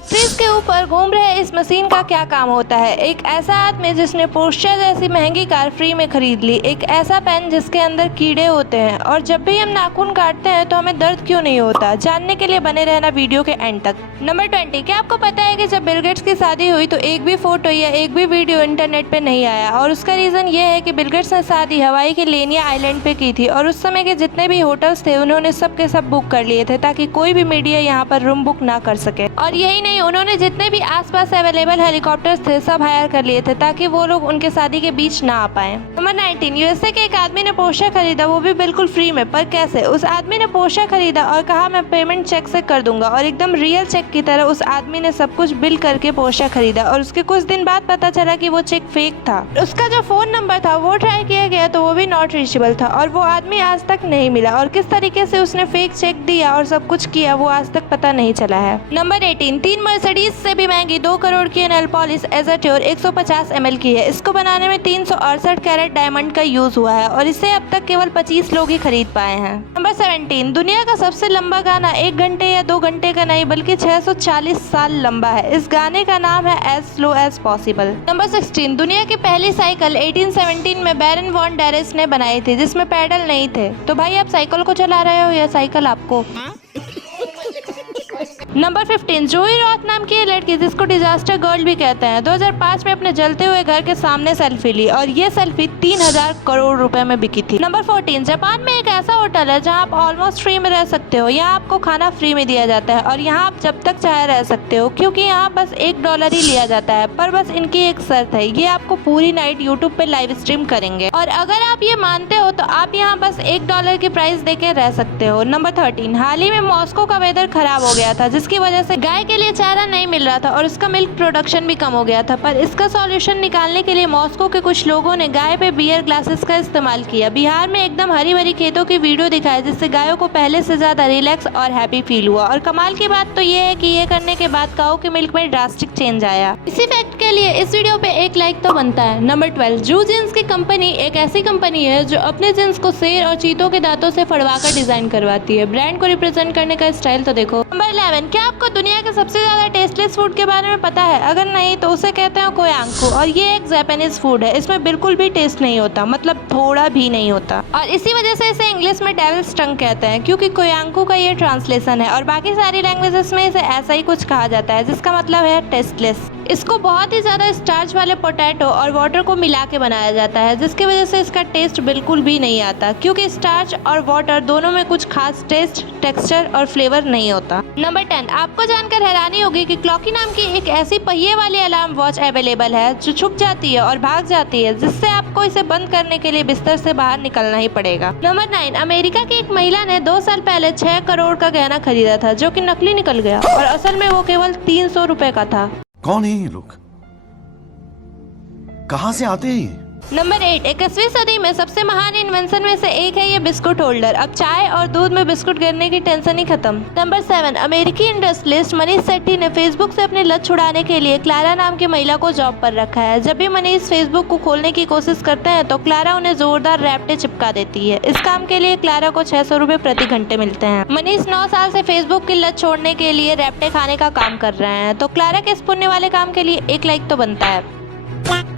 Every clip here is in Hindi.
फैक्ट्रीज के ऊपर घूम रहे इस मशीन का क्या काम होता है? एक ऐसा आदमी जिसने पोर्शे जैसी महंगी कार फ्री में खरीद ली, एक ऐसा पेन जिसके अंदर कीड़े होते हैं, और जब भी हम नाखून काटते हैं तो हमें दर्द क्यों नहीं होता? जानने के लिए बने रहना वीडियो के एंड तक। नंबर 20, क्या आपको पता है कि जब बिल गेट्स की शादी हुई तो एक भी फोटो या एक भी वीडियो इंटरनेट पे नहीं आया, और उसका रीजन ये है कि बिल गेट्स ने शादी हवाई के लेनिया आइलैंड पे की थी, और उस समय के जितने भी होटल्स थे उन्होंने सब के सब बुक कर लिए थे ताकि कोई भी मीडिया यहाँ पर रूम बुक ना कर सके। और यही नहीं, उन्होंने जितने भी आसपास अवेलेबल हेलीकॉप्टर्स थे सब हायर कर लिए थे ताकि वो लोग उनके शादी के बीच ना आ पाए। नंबर 19, यूएसए के एक आदमी ने पोर्शे खरीदा, वो भी बिल्कुल फ्री में। पर कैसे? उस आदमी ने पोर्शे खरीदा और कहा मैं पेमेंट चेक से कर दूंगा, और एकदम रियल चेक की तरह उस आदमी ने सब कुछ बिल करके पोर्शे खरीदा, और उसके कुछ दिन बाद पता चला कि वो चेक फेक था। उसका जो फोन नंबर था वो ट्राई किया गया तो वो भी नॉट रीचेबल था, और वो आदमी आज तक नहीं मिला, और किस तरीके से उसने फेक चेक दिया और सब कुछ किया वो आज तक पता नहीं चला है। नंबर 18, 3 मर्सिडीज से भी महंगी 2 करोड़ की नेल पॉलिश एज़ेट्योर 150 ml की है। इसको बनाने में 368 कैरेट डायमंड का यूज हुआ है, और इसे अब तक केवल 25 लोग ही खरीद पाए हैं। नंबर 17, दुनिया का सबसे लंबा गाना 1 घंटे या 2 घंटे का नहीं बल्कि 640 साल लंबा है। इस गाने का नाम है as slow as possible. Number 16, दुनिया की पहली साइकिल 1817 में बैरन वॉन डेरेस ने बनाई थी जिसमें पैडल नहीं थे। तो भाई आप साइकिल को चला रहे हो या साइकिल आपको? नंबर 15, जोई रॉथ नाम की लड़की जिसको डिजास्टर गर्ल भी कहते हैं 2005 में अपने जलते हुए घर के सामने सेल्फी ली, और ये सेल्फी 3000 करोड़ रुपए में बिकी थी। नंबर 14, जापान में एक ऐसा होटल है जहां आप ऑलमोस्ट फ्री में रह सकते हो। यहाँ आपको खाना फ्री में दिया जाता है और यहाँ आप जब तक चाहे रह सकते हो, क्योंकि यहाँ बस $1 ही लिया जाता है। पर बस इनकी एक शर्त है, ये आपको पूरी नाइट यूट्यूब पे लाइव स्ट्रीम करेंगे, और अगर आप ये मानते हो तो आप यहाँ बस $1 की प्राइस देके रह सकते हो। नंबर 13, हाल ही में मॉस्को का वेदर खराब हो गया था जिसकी वजह से गाय के लिए चारा नहीं मिल रहा था और उसका मिल्क प्रोडक्शन भी कम हो गया था। पर इसका सॉल्यूशन निकालने के लिए मॉस्को के कुछ लोगों ने गाय पे बियर ग्लासेस का इस्तेमाल किया। बिहार में एकदम हरी भरी खेतों की वीडियो दिखाई जिससे गायों को पहले से ज्यादा रिलैक्स और हैप्पी फील हुआ, और कमाल की बात तो ये है कि ये करने के बाद काऊ के मिल्क में ड्रास्टिक चेंज आया। इसी फैक्ट के लिए इस वीडियो पे एक लाइक तो बनता है। नंबर 12, जू जींस की कंपनी एक ऐसी कंपनी है जो अपने जींस को शेर और चीतों के दांतों से फड़वाकर डिजाइन करवाती है। ब्रांड को रिप्रेजेंट करने का स्टाइल तो देखो। नंबर 11, क्या आपको दुनिया के सबसे ज्यादा टेस्टलेस फूड के बारे में पता है? अगर नहीं तो उसे कहते हैं कोयांकू, और ये एक जापानीज फूड है। इसमें बिल्कुल भी टेस्ट नहीं होता, मतलब थोड़ा भी नहीं होता, और इसी वजह से इसे इंग्लिश में डेविल्स टंग कहते हैं, क्योंकि कोयांकू का ये ट्रांसलेशन है, और बाकी सारी लैंग्वेजेस में इसे ऐसा ही कुछ कहा जाता है जिसका मतलब है टेस्टलेस। इसको बहुत ही ज्यादा स्टार्च वाले पोटैटो और वाटर को मिला के बनाया जाता है जिसकी वजह से इसका टेस्ट बिल्कुल भी नहीं आता, क्योंकि स्टार्च और वाटर दोनों में कुछ खास टेस्ट, टेक्सचर और फ्लेवर नहीं होता। नंबर 10, आपको जानकर हैरानी होगी कि क्लॉकी नाम की एक ऐसी पहिए वाली अलार्म वॉच अवेलेबल है जो छुप जाती है और भाग जाती है, जिससे आपको इसे बंद करने के लिए बिस्तर से बाहर निकलना ही पड़ेगा। नंबर 9, अमेरिका की एक महिला ने 2 साल पहले 6 करोड़ का गहना खरीदा था जो कि नकली निकल गया, और असल में वो केवल 300 रुपए का था। कौन है ये लोग? कहां से आते हैं ये? नंबर 8, 21वीं सदी में सबसे महान इन्वेंशन में से एक है ये बिस्कुट होल्डर। अब चाय और दूध में बिस्कुट गिरने की टेंशन ही खत्म। नंबर 7, अमेरिकी इंडस्ट्रियलिस्ट मनीष सेठी ने फेसबुक से अपनी लत छुड़ाने के लिए क्लारा नाम की महिला को जॉब पर रखा है। जब भी मनीष फेसबुक को खोलने की कोशिश करते हैं तो क्लारा उन्हें जोरदार रैप्टे चिपका देती है। इस काम के लिए क्लारा को 600 रुपए प्रति घंटे मिलते हैं। मनीष 9 साल से फेसबुक की लत छोड़ने के लिए रैप्टे खाने का काम कर रहे हैं, तो क्लारा के इस पुण्य वाले काम के लिए एक लाइक तो बनता है।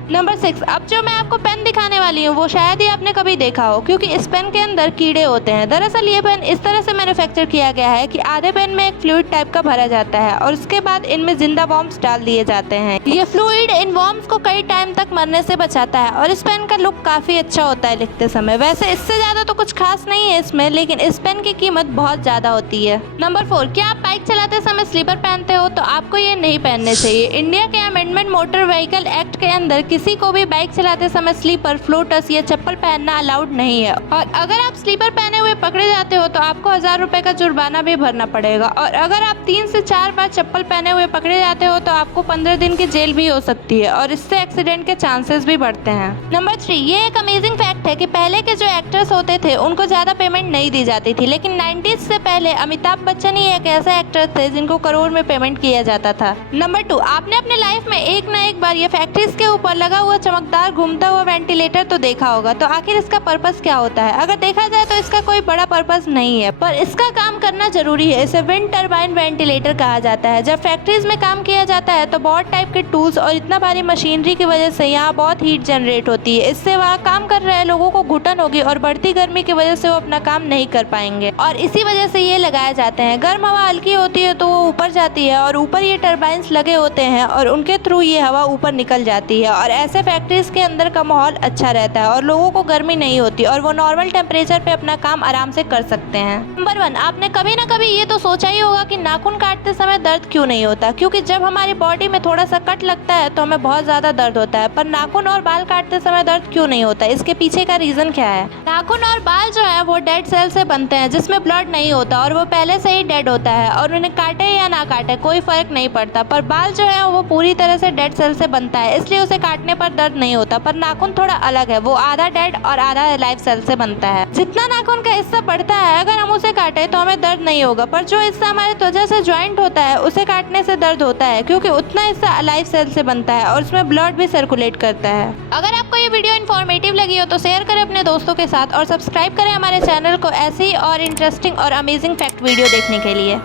नंबर 6, अब जो मैं आपको पेन दिखाने वाली हूँ वो शायद ही आपने कभी देखा हो, क्योंकि इस पेन के अंदर कीड़े होते हैं। दरअसल ये पेन इस तरह से मैन्युफैक्चर किया गया है कि आधे पेन में एक फ्लूइड टाइप का भरा जाता है, और उसके बाद इनमें जिंदा वॉर्म्स डाल दिए जाते हैं। ये फ्लूइड इन वॉर्म्स को कई टाइम तक मरने से बचाता है, और इस पेन का लुक काफी अच्छा होता है लिखते समय। वैसे इससे ज्यादा तो कुछ खास नहीं है इसमें, लेकिन इस पेन की कीमत बहुत ज्यादा होती है। नंबर 4, क्या आप बाइक चलाते समय स्लीपर पहनते हो? तो आपको ये नहीं पहनने चाहिए। इंडिया के अमेंडमेंट मोटर व्हीकल एक्ट के अंदर किसी को भी बाइक चलाते समय स्लीपर, फ्लोटस या चप्पल पहनना अलाउड नहीं है, और अगर आप स्लीपर पहने हुए पकड़े जाते हो तो आपको 1000 रुपए का जुर्माना भी भरना पड़ेगा, और अगर आप 3 से 4 बार चप्पल पहने हुए पकड़े जाते हो तो आपको 15 दिन की जेल भी हो सकती है, और इससे एक्सीडेंट के चांसेस भी बढ़ते हैं। नंबर 3, ये एक अमेजिंग फैक्ट फैक्ट है कि पहले के जो एक्टर्स होते थे उनको ज़्यादा पेमेंट नहीं दी जाती थी, लेकिन 90s से पहले अमिताभ बच्चन ही एक ऐसा एक्टर थे जिनको करोड़ में पेमेंट किया जाता था। नंबर 2, आपने अपने लाइफ में एक ना एक बार ये फैक्ट्रीज के ऊपर लगा हुआ चमकदार घूमता हुआ वेंटिलेटर तो देखा होगा। तो आखिर इसका पर्पस क्या होता है? अगर देखा जाए तो इसका कोई बड़ा पर्पस नहीं है, पर इसका काम करना जरूरी है। इसे विंड टर्बाइन वेंटिलेटर कहा जाता है। जब फैक्ट्रीज में काम किया जाता है तो बहुत टाइप के टूल्स और इतना भारी मशीनरी की वजह से यहाँ बहुत हीट जनरेट होती है। इससे वहाँ काम कर रहे लोगों को घुटन होगी और बढ़ती गर्मी की वजह से वो अपना काम नहीं कर पाएंगे, और इसी वजह से ये लगाए जाते हैं। गर्म हवा हल्की होती है तो वो ऊपर जाती है और ऊपर ये टर्बाइंस लगे होते हैं और उनके थ्रू ये हवा ऊपर निकल जाती है, और ऐसे फैक्ट्रीज के अंदर का माहौल अच्छा रहता है और लोगों को गर्मी नहीं होती और वो नॉर्मल टेम्परेचर पे अपना काम आराम से कर सकते हैं। नंबर 1, आपने कभी ना कभी ये तो सोचा ही होगा कि नाखून काटते समय दर्द क्यों नहीं होता? क्योंकि जब हमारी बॉडी में थोड़ा सा कट लगता है तो हमें बहुत ज्यादा दर्द होता है, पर नाखून और बाल काटते समय दर्द क्यों नहीं होता? इसके पीछे का रीजन क्या है? नाखून और बाल जो है वो डेड सेल से बनते हैं जिसमें ब्लड नहीं होता और वो पहले से ही डेड होता है, और उन्हें काटे या ना काटे कोई फर्क नहीं पड़ता। पर बाल जो है वो पूरी तरह से डेड सेल से बनता है, इसलिए उसे काटने पर दर्द नहीं होता। पर नाखून थोड़ा अलग है, वो आधा डेड और आधा लाइव सेल से बनता है। जितना नाखून का हिस्सा बढ़ता है अगर हम उसे काटे तो हमें दर्द नहीं होगा, पर जो हिस्सा हमारे त्वचा से ज्वाइंट होता है उसे काटने से दर्द होता है, क्योंकि उतना हिस्सा लाइव सेल से बनता है और उसमें ब्लड भी सर्कुलेट करता है। अगर आपको ये वीडियो इन्फॉर्मेटिव लगी हो तो शेयर करें अपने दोस्तों के साथ और सब्सक्राइब करें हमारे चैनल को ऐसी और इंटरेस्टिंग और अमेजिंग फैक्ट वीडियो देखने के लिए।